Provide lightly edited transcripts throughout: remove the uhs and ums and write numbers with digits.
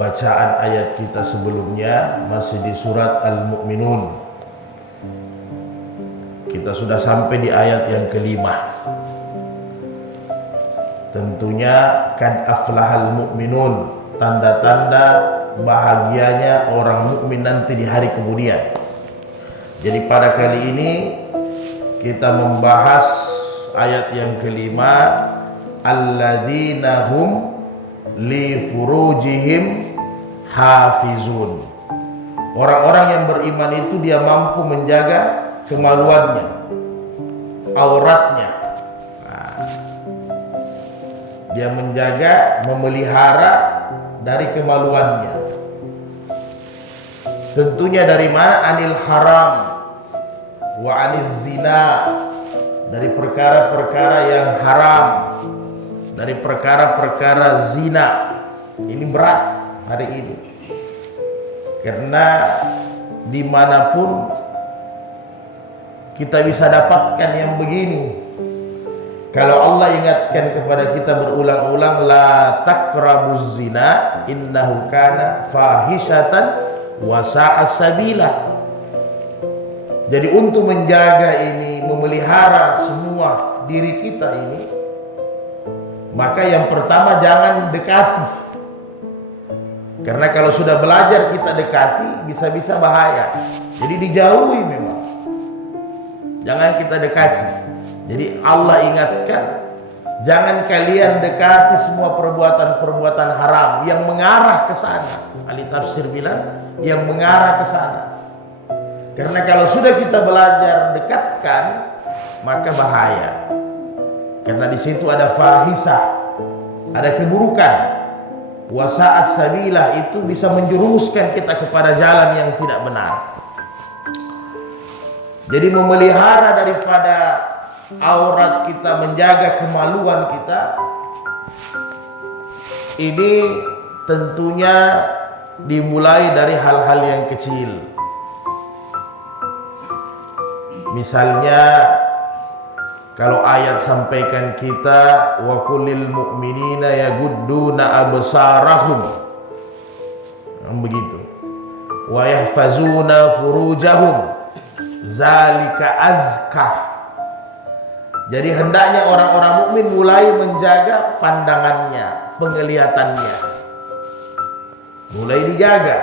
bacaan ayat kita sebelumnya masih di surat Al-Mu'minun. Kita sudah sampai di ayat yang kelima. Tentunya kad aflahal mu'minun, tanda-tanda bahagianya orang mukmin nanti di hari kemudian. Jadi pada kali ini kita membahas ayat yang kelima, alladzina hum li furujihim hafizun. Orang-orang yang beriman itu dia mampu menjaga kemaluannya, auratnya. Dia menjaga, memelihara dari kemaluannya. Tentunya dari mana? Anil haram wa anil zina, dari perkara-perkara yang haram, dari perkara-perkara zina. Ini berat hari ini, karena dimanapun kita bisa dapatkan yang begini. Kalau Allah ingatkan kepada kita berulang-ulang, la taqrabuz zina innahu kana fahishatan wa sa'a sabila. Jadi untuk menjaga ini, memelihara semua diri kita ini, maka yang pertama jangan dekati. Karena kalau sudah belajar kita dekati, bisa-bisa bahaya. Jadi dijauhi memang. Jangan kita dekati. Jadi Allah ingatkan, jangan kalian dekati semua perbuatan-perbuatan haram yang mengarah ke sana. Ahli tafsir bilang yang mengarah ke sana. Karena kalau sudah kita belajar dekatkan, maka bahaya. Karena di situ ada fahisah, ada keburukan. Wasa'as sabila, itu bisa menjerumuskan kita kepada jalan yang tidak benar. Jadi memelihara daripada aurat kita, menjaga kemaluan kita, ini tentunya dimulai dari hal-hal yang kecil. Misalnya kalau ayat sampaikan kita wa kullil mu'minina yagudduna absarahum, begitu, wa yahfazuna furujahum zalika azka. Jadi hendaknya orang-orang mukmin mulai menjaga pandangannya, penglihatannya, mulai dijaga.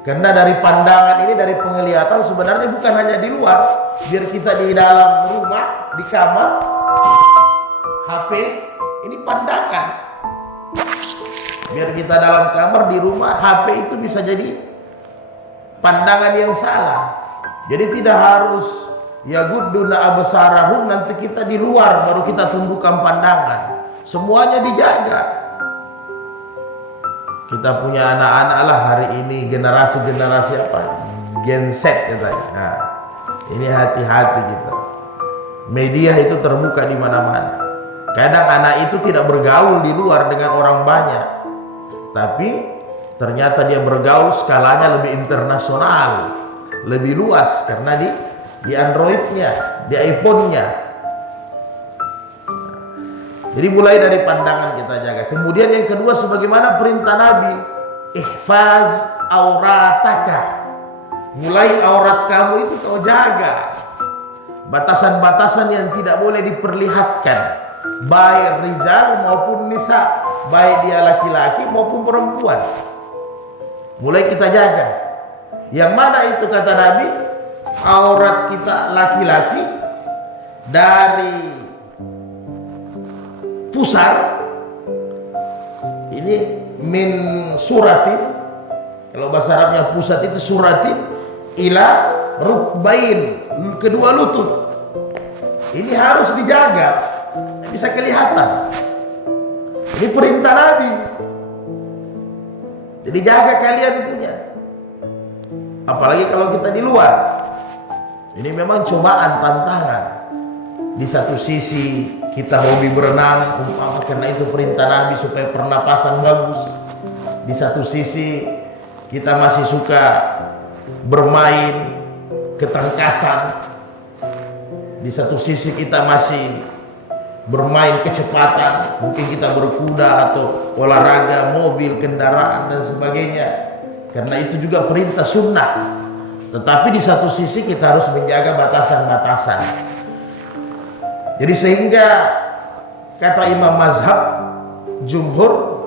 Karena dari pandangan ini, dari penglihatan sebenarnya bukan hanya di luar. Biar kita di dalam rumah, di kamar, HP, ini pandangan. Biar kita dalam kamar, di rumah, HP itu bisa jadi pandangan yang salah. Jadi tidak harus yagudduna absarahum, nanti kita di luar baru kita tumbuhkan pandangan. Semuanya dijaga. Kita punya anak-anak lah hari ini, generasi-generasi apa? Gen Z katanya. Nah, ini hati-hati kita. Media itu terbuka di mana-mana. Kadang anak itu tidak bergaul di luar dengan orang banyak, tapi ternyata dia bergaul skalanya lebih internasional, lebih luas, karena di Androidnya, di iPhone-nya. Jadi mulai dari pandangan kita jaga. Kemudian yang kedua, sebagaimana perintah Nabi, ihfaz aurataka, mulai aurat kamu itu kau jaga. Batasan-batasan yang tidak boleh diperlihatkan, baik rijal maupun nisa, baik dia laki-laki maupun perempuan, mulai kita jaga. Yang mana itu kata Nabi? Aurat kita laki-laki dari pusar, ini min suratin, kalau bahasa Arabnya pusat itu suratin, ila rukbain, kedua lutut. Ini harus dijaga, bisa kelihatan. Ini perintah Nabi. Jadi jaga kalian punya. Apalagi kalau kita di luar. Ini memang cobaan, tantangan. Di satu sisi kita hobi berenang, umpama, karena itu perintah Nabi supaya pernapasan bagus. Di satu sisi kita masih suka bermain ketangkasan. Di satu sisi kita masih bermain kecepatan, mungkin kita berkuda atau olahraga mobil, kendaraan dan sebagainya, karena itu juga perintah sunnah. Tetapi di satu sisi kita harus menjaga batasan-batasan. Jadi sehingga kata imam mazhab jumhur,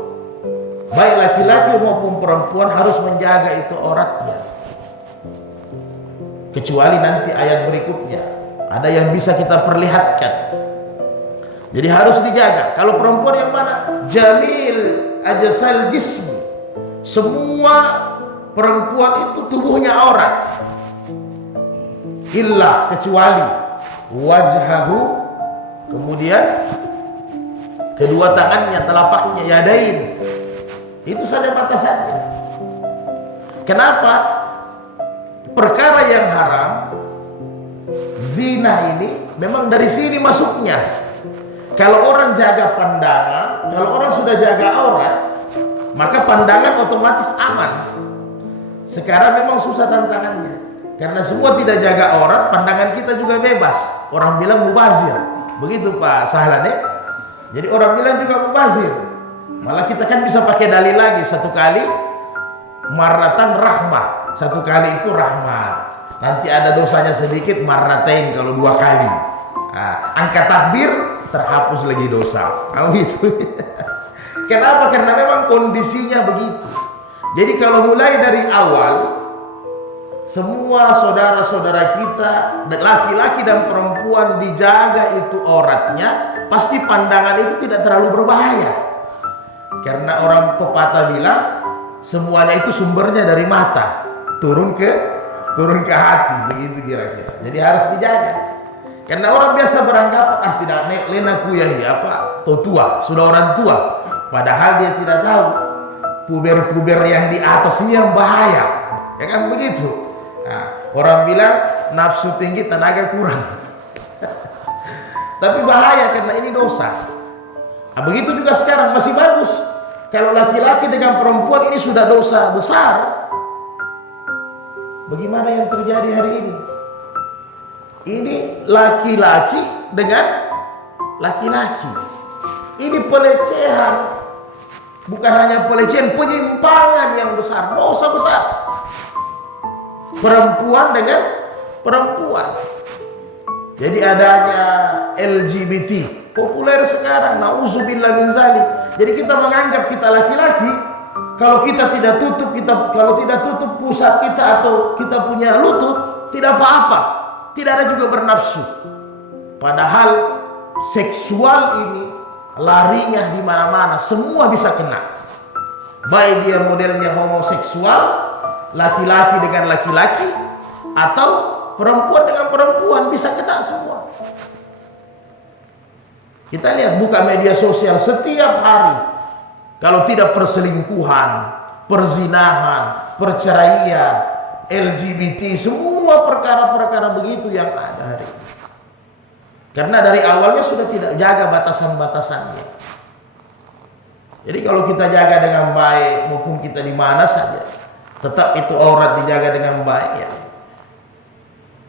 baik laki-laki maupun perempuan harus menjaga itu auratnya, kecuali nanti ayat berikutnya ada yang bisa kita perlihatkan. Jadi harus dijaga. Kalau perempuan yang mana? Jamil ajsal jism. Semua perempuan itu tubuhnya aurat. Illa, kecuali wajhahu, kemudian kedua tangannya, telapaknya, yadain. Itu saja batasannya. Kenapa? Perkara yang haram, zina ini memang dari sini masuknya. Kalau orang jaga pandangan, kalau orang sudah jaga aurat, maka pandangan otomatis aman. Sekarang memang susah tantangannya, karena semua tidak jaga aurat, pandangan kita juga bebas. Orang bilang mubazir, begitu Pak Sahlan ya? Jadi orang bilang juga mubazir. Malah kita kan bisa pakai dalil lagi, satu kali marratan rahmah, satu kali itu rahmat. Nanti ada dosanya sedikit, marratain kalau dua kali. Nah, angka takbir terhapus lagi dosa. Gitu. Kenapa? Karena memang kondisinya begitu. Jadi kalau mulai dari awal, semua saudara-saudara kita, laki-laki dan perempuan, dijaga itu auratnya, pasti pandangan itu tidak terlalu berbahaya. Karena orang pepatah bilang, semuanya itu sumbernya dari mata, turun ke hati, begitu kira-kira. Jadi harus dijaga. Karena orang biasa beranggapan, tidak lena kuyahi apa, tua, sudah orang tua. Padahal dia tidak tahu puber-puber yang di atas ini yang bahaya. Ya kan begitu. Nah, orang bilang nafsu tinggi tenaga kurang. Tapi bahaya karena ini dosa. Nah, begitu juga sekarang masih bagus. Kalau laki-laki dengan perempuan ini sudah dosa besar. Bagaimana yang terjadi hari ini? Ini laki-laki dengan laki-laki. Ini pelecehan. Bukan hanya pelecehan, penyimpangan yang besar, dosa besar. Perempuan dengan perempuan. Jadi adanya LGBT populer sekarang, nauzubillah min zalik. Jadi kita menganggap kita laki-laki, kalau kita tidak tutup, kalau tidak tutup pusat kita atau kita punya lutut, tidak apa-apa. Tidak ada juga bernafsu. Padahal seksual ini larinya di mana-mana, semua bisa kena. Baik dia modelnya homoseksual, laki-laki dengan laki-laki, atau perempuan dengan perempuan, bisa kena semua. Kita lihat, buka media sosial setiap hari, kalau tidak perselingkuhan, perzinahan, perceraian, LGBT, semua perkara-perkara begitu yang ada hari ini. Karena dari awalnya sudah tidak jaga batasan-batasannya. Jadi kalau kita jaga dengan baik, maupun kita di mana saja, tetap itu aurat dijaga dengan baik ya.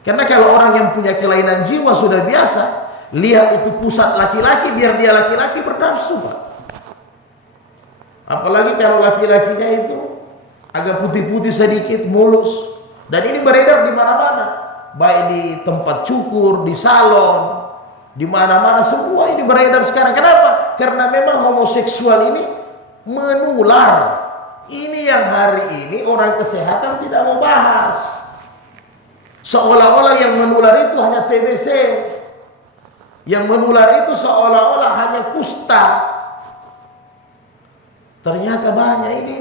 Karena kalau orang yang punya kelainan jiwa sudah biasa, lihat itu pusat laki-laki, biar dia laki-laki bernafsu, Pak. Apalagi kalau laki-lakinya itu agak putih-putih sedikit, mulus, dan ini beredar di mana-mana, baik di tempat cukur, di salon, di mana-mana, semua ini beredar sekarang. Kenapa? Karena memang homoseksual ini menular. Ini yang hari ini orang kesehatan tidak mau bahas. Seolah-olah yang menular itu hanya TBC, yang menular itu seolah-olah hanya kusta. Ternyata banyak ini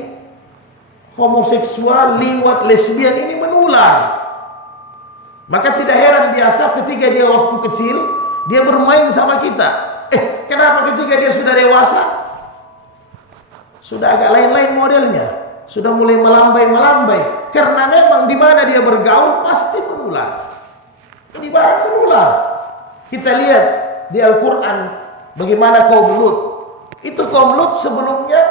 homoseksual, liwat, lesbian ini menular. Maka tidak heran biasa ketika dia waktu kecil dia bermain sama kita. Kenapa ketika dia sudah dewasa sudah agak lain-lain modelnya, sudah mulai melambai-melambai? Karena memang di mana dia bergaul pasti menular. Ini barang menular. Kita lihat di Al-Quran bagaimana kaum Lut. Itu kaum Lut sebelumnya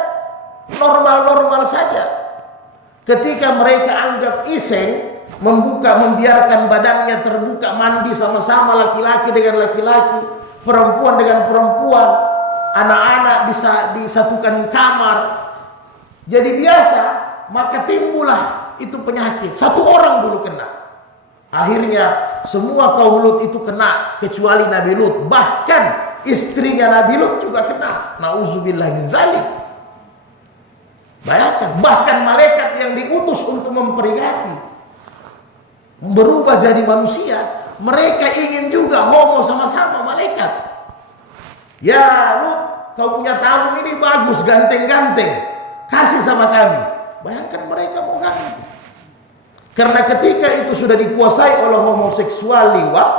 normal-normal saja. Ketika mereka anggap iseng, membiarkan badannya terbuka, mandi sama-sama laki-laki dengan laki-laki, perempuan dengan perempuan, anak-anak disatukan kamar, jadi biasa, maka timbullah itu penyakit. Satu orang dulu kena, akhirnya semua kaum Lut itu kena kecuali Nabi Lut. Bahkan istrinya Nabi Lut juga kena. Nauzubillah min zalik. Bayangkan, bahkan malaikat yang diutus untuk memperingati berubah jadi manusia, mereka ingin juga homo sama-sama malaikat. Ya Lut, kau punya tamu ini bagus, ganteng-ganteng, kasih sama kami. Bayangkan mereka mau ganti. Karena ketika itu sudah dikuasai oleh homoseksual liwat,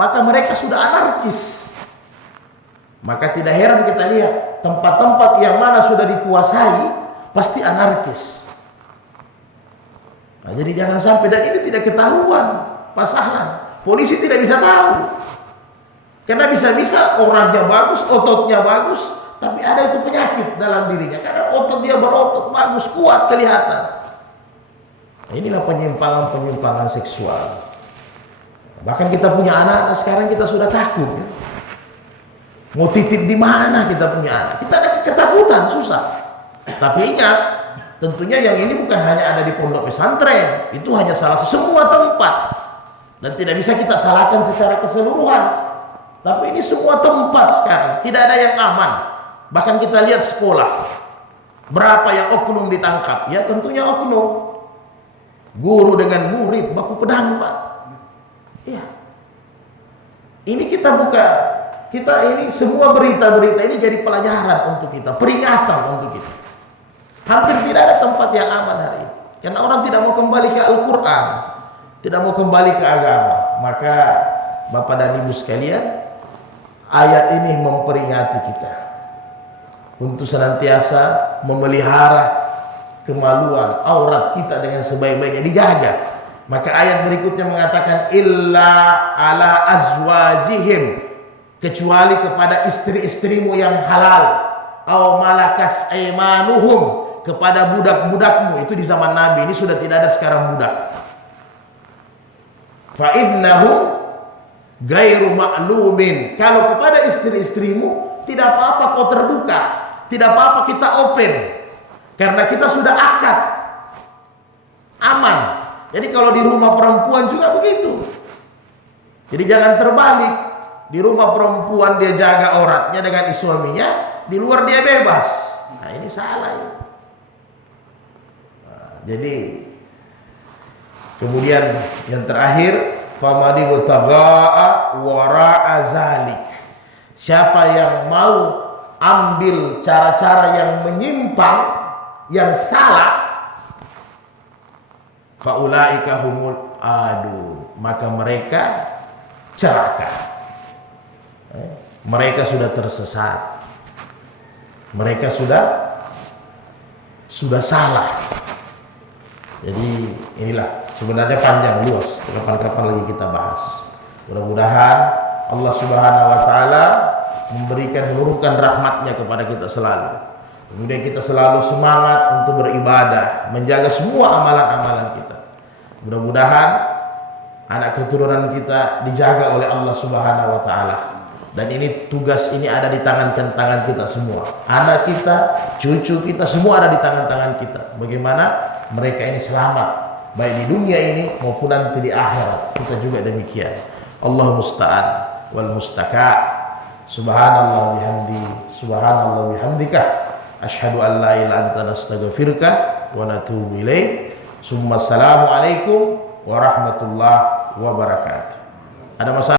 maka mereka sudah anarkis. Maka tidak heran kita lihat tempat-tempat yang mana sudah dikuasai pasti anarkis. Nah, jadi jangan sampai, dan ini tidak ketahuan pasangan, polisi tidak bisa tahu. Karena bisa-bisa orangnya bagus, ototnya bagus, tapi ada itu penyakit dalam dirinya. Karena otot dia berotot bagus, kuat kelihatan. Nah, inilah penyimpangan-penyimpangan seksual. Bahkan kita punya anak-anak sekarang kita sudah takut. Ya? Mau titip di mana kita punya anak? Kita ada ketakutan, susah. Tapi ingat, tentunya yang ini bukan hanya ada di pondok pesantren, itu hanya salah semua tempat, dan tidak bisa kita salahkan secara keseluruhan. Tapi ini semua tempat sekarang tidak ada yang aman. Bahkan kita lihat sekolah, berapa yang oknum ditangkap? Ya tentunya oknum. Guru dengan murid baku pedang, Pak. Iya. Ini kita buka, kita ini semua berita-berita ini jadi pelajaran untuk kita, peringatan untuk kita. Hampir tidak ada tempat yang aman hari ini. Karena orang tidak mau kembali ke Al-Quran, tidak mau kembali ke agama. Maka Bapak dan Ibu sekalian, ayat ini memperingati kita untuk senantiasa memelihara kemaluan, aurat kita dengan sebaik-baiknya dijaga. Maka ayat berikutnya mengatakan illa ala azwajihim, kecuali kepada istri-istrimu yang halal, aw malakas aimanuhum, kepada budak-budakmu. Itu di zaman Nabi, ini sudah tidak ada sekarang budak. Fa innahum gairu ma'lumin, kalau kepada istri-istrimu tidak apa-apa kau terbuka, tidak apa-apa kita open, karena kita sudah akad aman. Jadi kalau di rumah perempuan juga begitu. Jadi jangan terbalik, di rumah perempuan dia jaga auratnya dengan suaminya, di luar dia bebas. Nah ini salah ya. Jadi kemudian yang terakhir, famadi watagaa wara'a zalik, siapa yang mau ambil cara-cara yang menyimpang, yang salah, faulaika humul adun, maka mereka celaka. Mereka sudah tersesat, mereka sudah salah. Jadi inilah sebenarnya panjang luas, kapan-kapan lagi kita bahas. Mudah-mudahan Allah Subhanahu wa taala menurunkan rahmatnya kepada kita selalu. Kemudian kita selalu semangat untuk beribadah, menjaga semua amalan-amalan kita. Mudah-mudahan anak keturunan kita dijaga oleh Allah Subhanahu wa taala. Dan ini tugas ini ada di tangan kita semua. Anak kita, cucu kita, semua ada di tangan-tangan kita. Bagaimana mereka ini selamat, baik di dunia ini maupun nanti di akhirat. Kita juga demikian. Allah musta'an wal mustaka. Subhanallah bihamdi, subhanallah bihamdika. Asyhadu an la ilaha illa anta nastaghfiruka wa natubu ilaik. Assalamualaikum warahmatullahi wabarakatuh. Ada masalah?